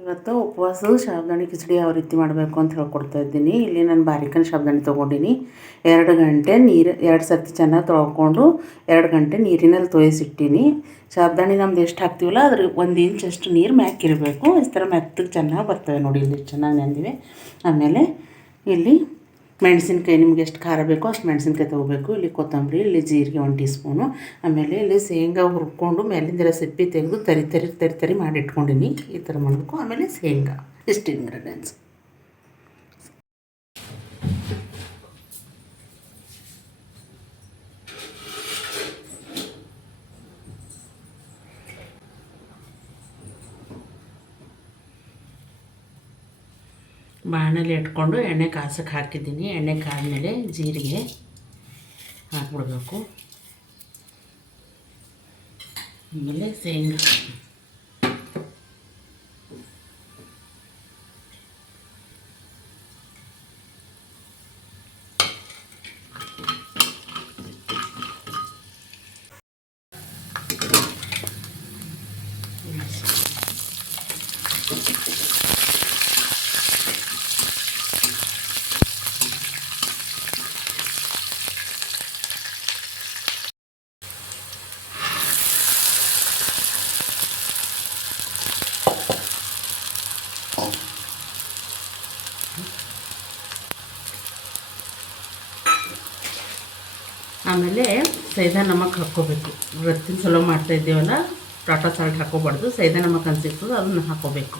ಇವತ್ತು ಉಪವಾಸದ ಸಾಬುದಾಣಿ ಕಿಚಡಿ ಯಾವ ರೀತಿ ಮಾಡಬೇಕು ಅಂತ ಹೇಳ್ಕೊಡ್ತಾ ಇದ್ದೀನಿ. ಇಲ್ಲಿ ನಾನು ಬಾರಿಕನ್ ಸಾಬುದಾಣಿ ತೊಗೊಂಡಿನಿ. 2 ಗಂಟೆ ನೀರು 2 ಸರ್ತಿ ಚೆನ್ನಾಗಿ ತೊಳ್ಕೊಂಡು 2 ಗಂಟೆ ನೀರಿನಲ್ಲಿ ತೋಯಿಸಿಟ್ಟಿನಿ. ಸಾಬುದಾಣಿ ನಮ್ದು ಎಷ್ಟು ಹಾಕ್ತೀವಲ್ಲ ಅದ್ರ 1 ಇಂಚ್ ಅಷ್ಟು ನೀರು ಮ್ಯಾಕಿರಬೇಕು. ಈ ಥರ ಮೆತ್ತಗೆ ಚೆನ್ನಾಗಿ ಬರ್ತವೆ ನೋಡಿ. ಇಲ್ಲಿ ಚೆನ್ನಾಗಿ ನೆಂದಿವೆ. ಆಮೇಲೆ ಇಲ್ಲಿ ಮೆಣಸಿನ್ಕಾಯಿ ನಿಮ್ಗೆ ಎಷ್ಟು ಖಾರ ಬೇಕೋ ಅಷ್ಟು ಮೆಣಸಿನ್ಕಾಯಿ ತೊಗೋಬೇಕು. ಇಲ್ಲಿ ಕೊತ್ತಂಬರಿ, ಇಲ್ಲಿ ಜೀರಿಗೆ 1 ಟೀ ಸ್ಪೂನು. ಆಮೇಲೆ ಇಲ್ಲಿ ಶೇಂಗಾ ಹುರ್ಕೊಂಡು ಮೇಲಿಂದೆಲ್ಲ ಸಿಪ್ಪೆ ತೆಗೆದು ತರಿ ಮಾಡಿ ಇಟ್ಕೊಂಡಿನಿ. ಈ ಥರ ಮಾಡಬೇಕು. ಆಮೇಲೆ ಶೇಂಗಾ ಇಷ್ಟು ಇಂಗ್ರೀಡಿಯೆಂಟ್ಸ್. ಬಾಣಲೆ ಇಟ್ಕೊಂಡು ಎಣ್ಣೆ ಕಾಸಕ್ಕೆ ಹಾಕಿದ್ದೀನಿ. ಎಣ್ಣೆ ಕಾದ್ಮೇಲೆ ಜೀರಿಗೆ ಹಾಕ್ಬಿಡ್ಬೇಕು. ಆಮೇಲೆ ಶೇಂಗಾ, ಆಮೇಲೆ ಸೈದಾ ನಮಕ್ ಹಾಕ್ಕೋಬೇಕು. ರತ್ತಿನ ಸಲ ಮಾಡ್ತಾಯಿದ್ದೇವಲ್ಲ, ಟಾಟಾ ಸಾಲ್ಟ್ ಹಾಕ್ಕೋಬಾರ್ದು. ಸೈದಾ ನಮಕ್ ಅನ್ಸಿರ್ತದೆ ಅದನ್ನು ಹಾಕ್ಕೋಬೇಕು.